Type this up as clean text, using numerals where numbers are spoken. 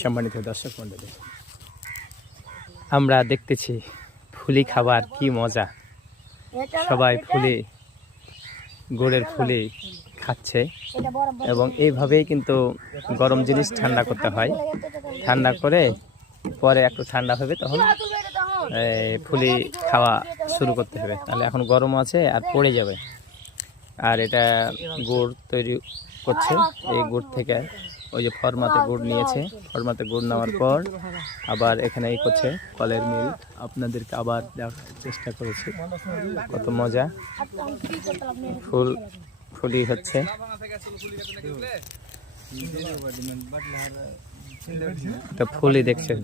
সম্মানিত দর্শক মণ্ডলী, আমরা দেখতেছি ফুলি খাবার কি মজা। সবাই ফুলি, গুড়ের ফুলি খাচ্ছে এবং এইভাবেই কিন্তু গরম জিনিস ঠান্ডা করতে হয়। ঠান্ডা করে পরে একটু ঠান্ডা হবে তখন ফুলি খাওয়া শুরু করতে হবে, তাহলে এখন গরম আছে আর পড়ে যাবে। আর এটা গুড় তৈরি করছে, এই গুড় থেকে ওই যে ফরমাতে গুড় নিয়েছে, ফরমাতে গুড় নেওয়ার পর আবার এখানে এই করছে কলের মিল। আপনাদেরকে আবার দেখার চেষ্টা করেছি কত মজা। ফুলি হচ্ছে, ফুলি দেখছেন।